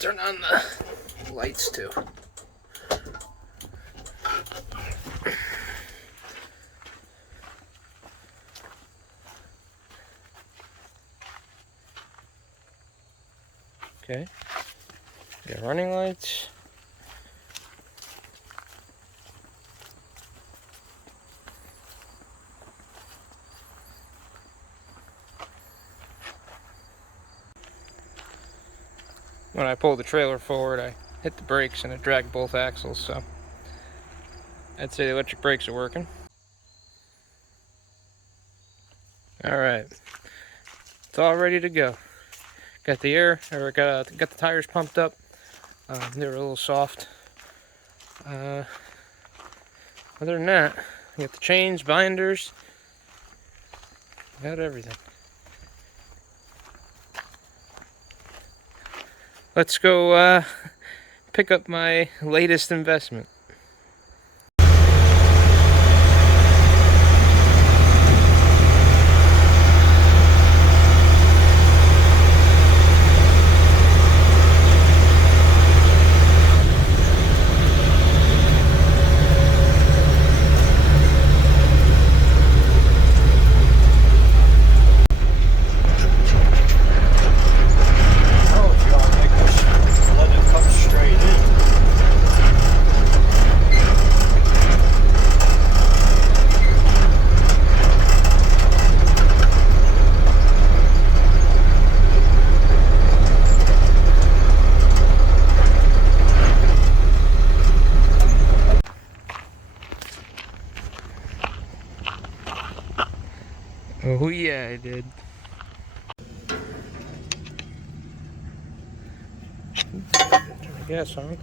turn on the lights too. Okay, got running lights. When I pulled the trailer forward, I hit the brakes and it dragged both axles, so I'd say the electric brakes are working. Alright, it's all ready to go. Got the air, or got the tires pumped up. They were a little soft. Other than that, I got the chains, binders, got everything. Let's go pick up my latest investment. Oh yeah, I did. Turn the gas on.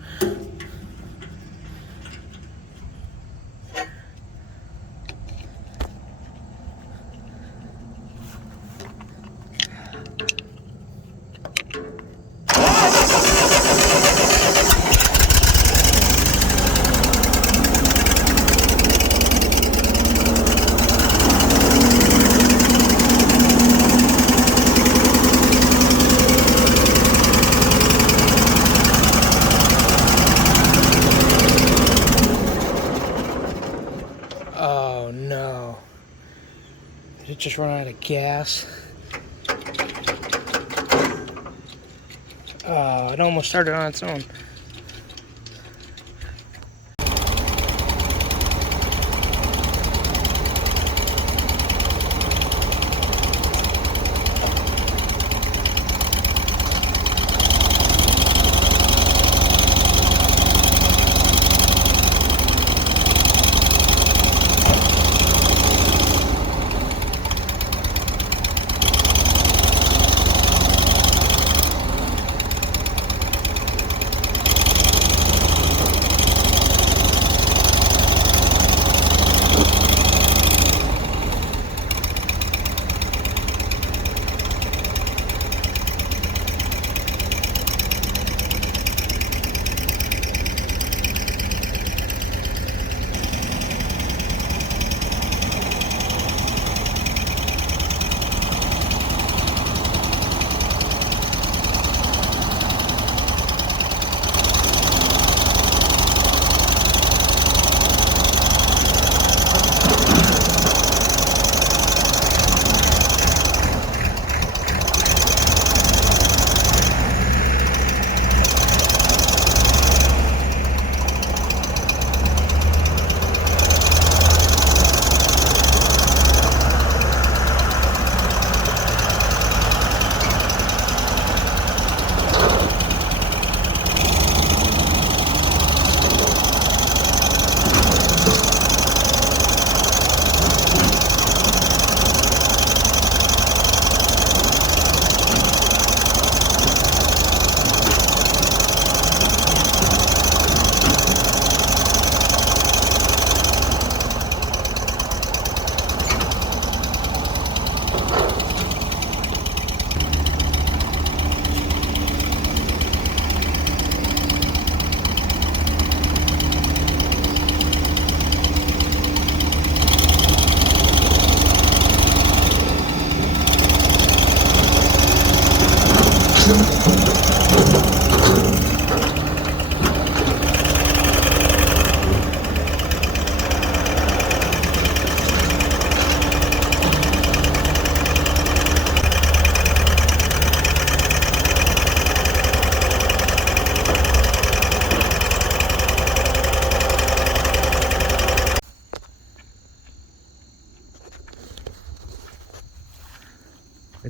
Oh no. Did it just run out of gas? Oh, it almost started on its own.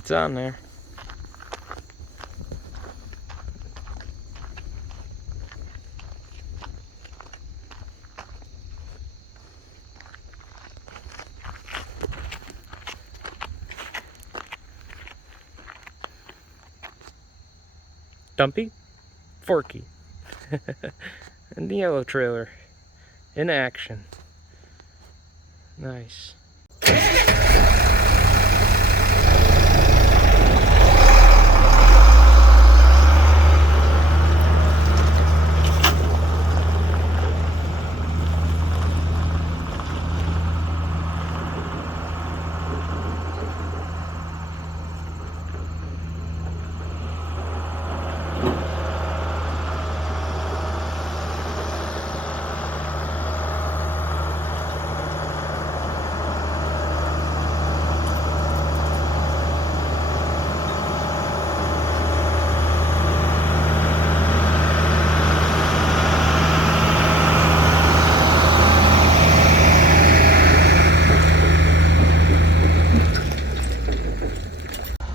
It's on there. Dumpy, Forky, and the yellow trailer in action. Nice.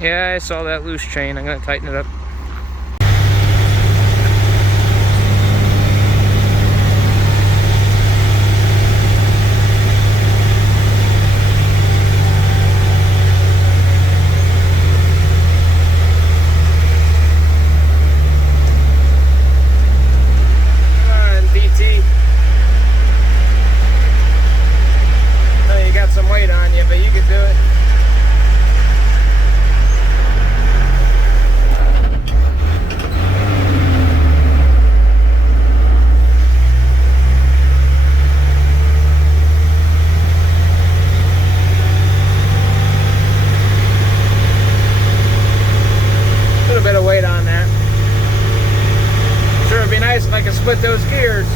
Yeah, I saw that loose chain. I'm gonna tighten it up. Come on, DT. Oh, you got some weight on you, but you can do it. Bit of weight on that. Sure, it'd be nice if I could split those gears.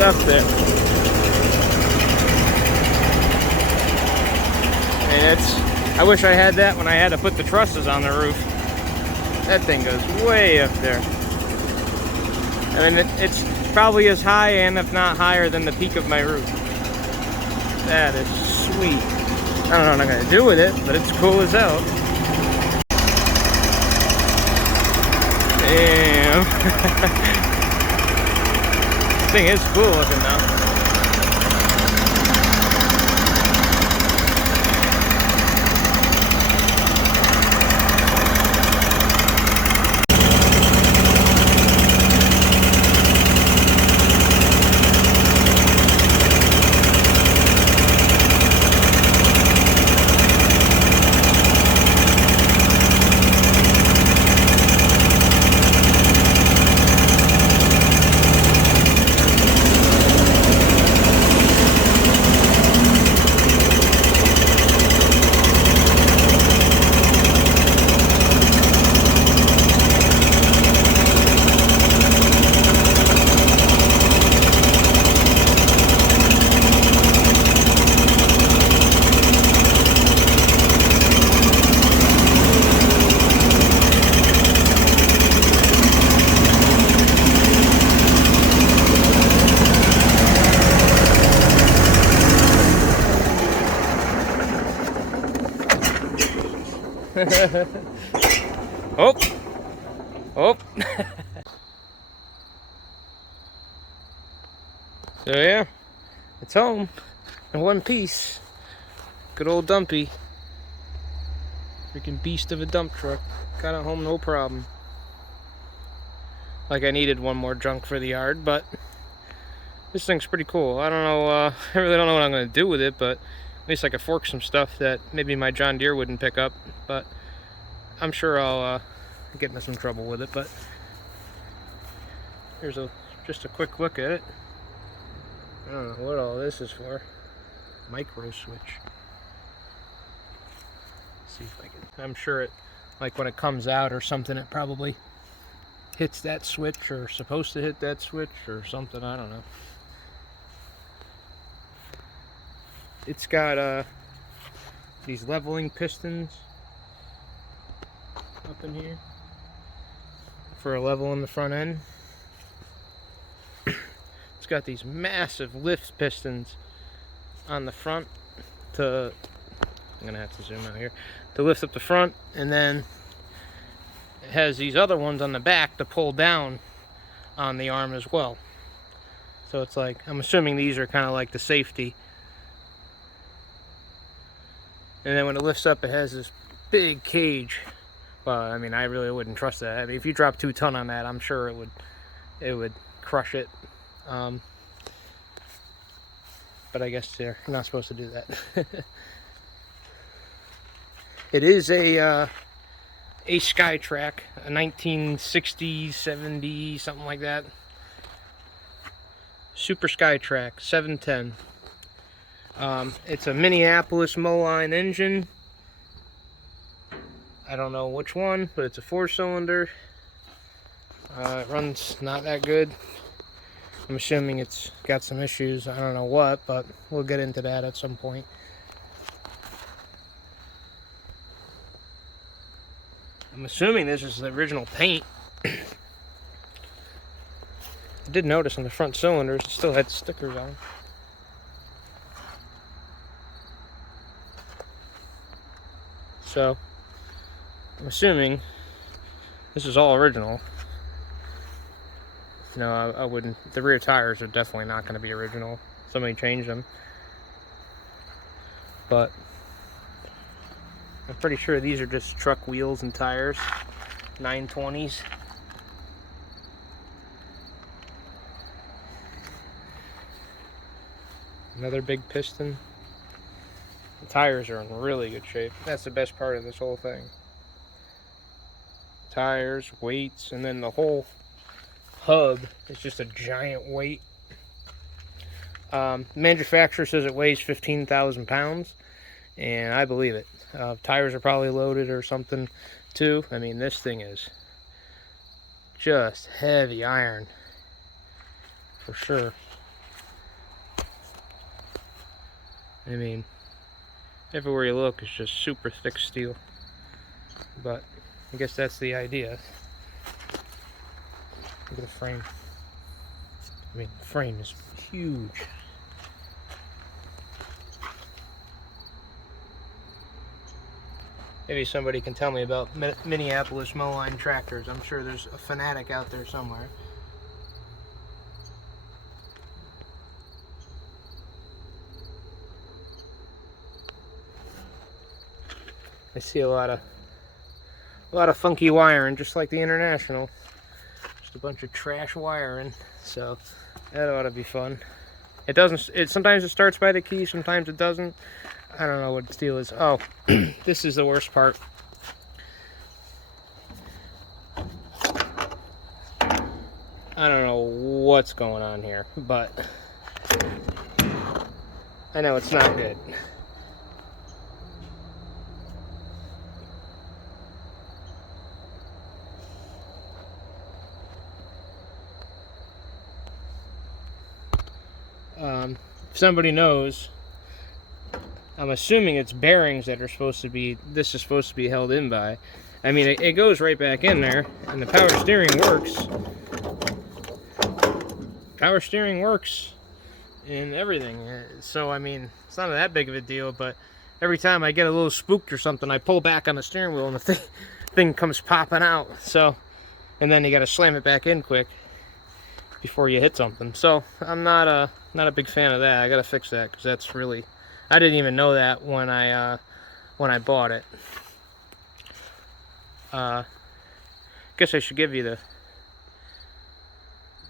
Up there. And I wish I had that when I had to put the trusses on the roof. That thing goes way up there. I mean, it's probably as high and if not higher than the peak of my roof. That is sweet. I don't know what I'm gonna do with it, but it's cool as hell. Damn. Thing is cool looking though. Oh! Oh! So yeah, it's home in one piece. Good old Dumpy. Freaking beast of a dump truck. Got it home no problem. Like I needed one more junk for the yard, but this thing's pretty cool. I don't know, I really don't know what I'm going to do with it, but at least I could fork some stuff that maybe my John Deere wouldn't pick up. But I'm sure I'll get into some trouble with it. But here's just a quick look at it. I don't know what all this is for. Micro switch. Let's see if I can. I'm sure it, like when it comes out or something, it probably hits that switch or supposed to hit that switch or something. I don't know. It's got these leveling pistons up in here for a level in the front end. It's got these massive lift pistons on the front to, I'm gonna have to zoom out here, to lift up the front, and then it has these other ones on the back to pull down on the arm as well. So it's like, I'm assuming these are kind of like the safety. And then when it lifts up, it has this big cage. Well, I mean, I really wouldn't trust that. I mean, if you drop 2 tons on that, I'm sure it would crush it. But I guess you're not supposed to do that. It is a Skytrack, a 1960, 70, something like that. Super Skytrack 710. It's a Minneapolis Moline engine. I don't know which one, but it's a 4-cylinder. It runs not that good. I'm assuming it's got some issues. I don't know what, but we'll get into that at some point. I'm assuming this is the original paint. I did notice on the front cylinders it still had stickers on. So, I'm assuming this is all original. No, I wouldn't. The rear tires are definitely not going to be original. Somebody changed them. But I'm pretty sure these are just truck wheels and tires. 920s. Another big piston. The tires are in really good shape. That's the best part of this whole thing. Tires, weights, and then the whole hub is just a giant weight. Manufacturer says it weighs 15,000 pounds, and I believe it. Tires are probably loaded or something too. I mean, this thing is just heavy iron for sure. I mean, everywhere you look is just super thick steel, but I guess that's the idea. Look at the frame. I mean, the frame is huge. Maybe somebody can tell me about Minneapolis Moline tractors. I'm sure there's a fanatic out there somewhere. I see a lot of funky wiring, just like the International. Just a bunch of trash wiring, so that ought to be fun. It doesn't. Sometimes it starts by the key, sometimes it doesn't. I don't know what the deal is. Oh, this is the worst part. I don't know what's going on here, but I know it's not good. If somebody knows, I'm assuming it's bearings that are supposed to be, this is supposed to be held in by. I mean, it goes right back in there, and the power steering works. Power steering works and everything. So, I mean, it's not that big of a deal, but every time I get a little spooked or something, I pull back on the steering wheel and the thing comes popping out. So, and then you got to slam it back in quick before you hit something. So I'm not a big fan of that. I got to fix that because that's really, I didn't even know that when I bought it. Guess I should give you the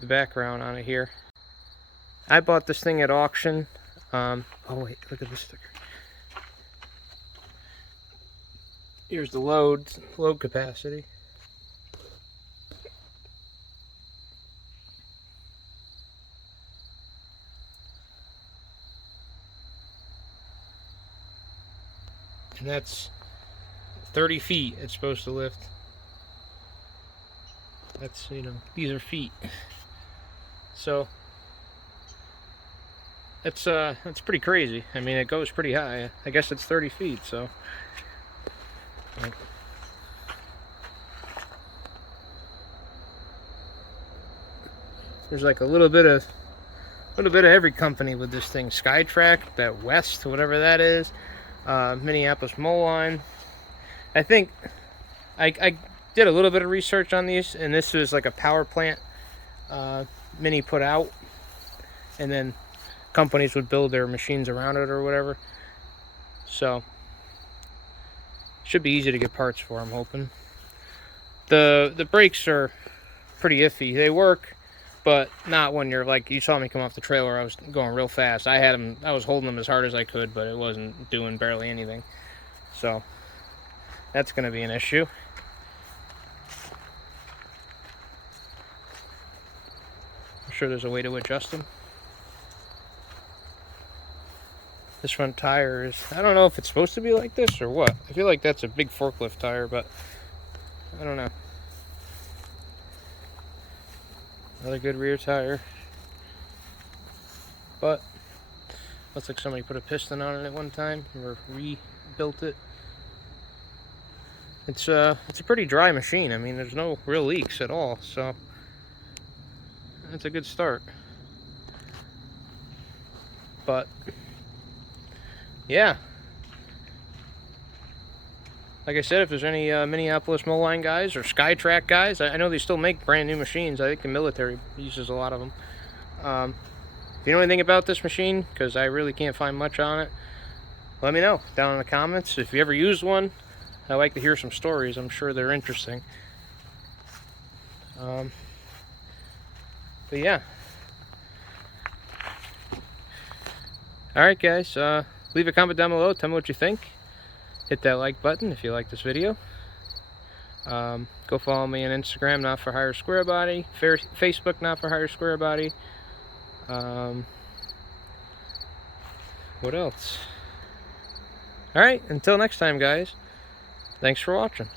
background on it here. I bought this thing at auction. Oh wait, look at this sticker. Here's the load capacity. And that's 30 feet it's supposed to lift. That's, you know, these are feet. So that's pretty crazy. I mean, it goes pretty high. I guess it's 30 feet, so. There's like a little bit of every company with this thing. Skytrack, that West, whatever that is. Minneapolis Moline. I think I did a little bit of research on these, and this was like a power plant Mini put out, and then companies would build their machines around it or whatever. So should be easy to get parts for, I'm hoping. The brakes are pretty iffy. They work, but not when you're like, you saw me come off the trailer, I was going real fast. I was holding them as hard as I could, but it wasn't doing barely anything. So that's going to be an issue. I'm sure there's a way to adjust them. This front tire is, I don't know if it's supposed to be like this or what. I feel like that's a big forklift tire, but I don't know. Another good rear tire. But looks like somebody put a piston on it at one time or rebuilt it. It's a pretty dry machine. I mean, there's no real leaks at all, so that's a good start. But yeah, like I said, if there's any Minneapolis Moline guys or Skytrack guys, I know they still make brand new machines. I think the military uses a lot of them. If you know anything about this machine, because I really can't find much on it, let me know down in the comments. If you ever used one, I like to hear some stories. I'm sure they're interesting. But yeah. Alright guys, leave a comment down below. Tell me what you think. Hit that like button if you like this video. Go follow me on Instagram, Not For Hire Square Body. Facebook, Not For Hire Square Body. What else? Alright, until next time guys. Thanks for watching.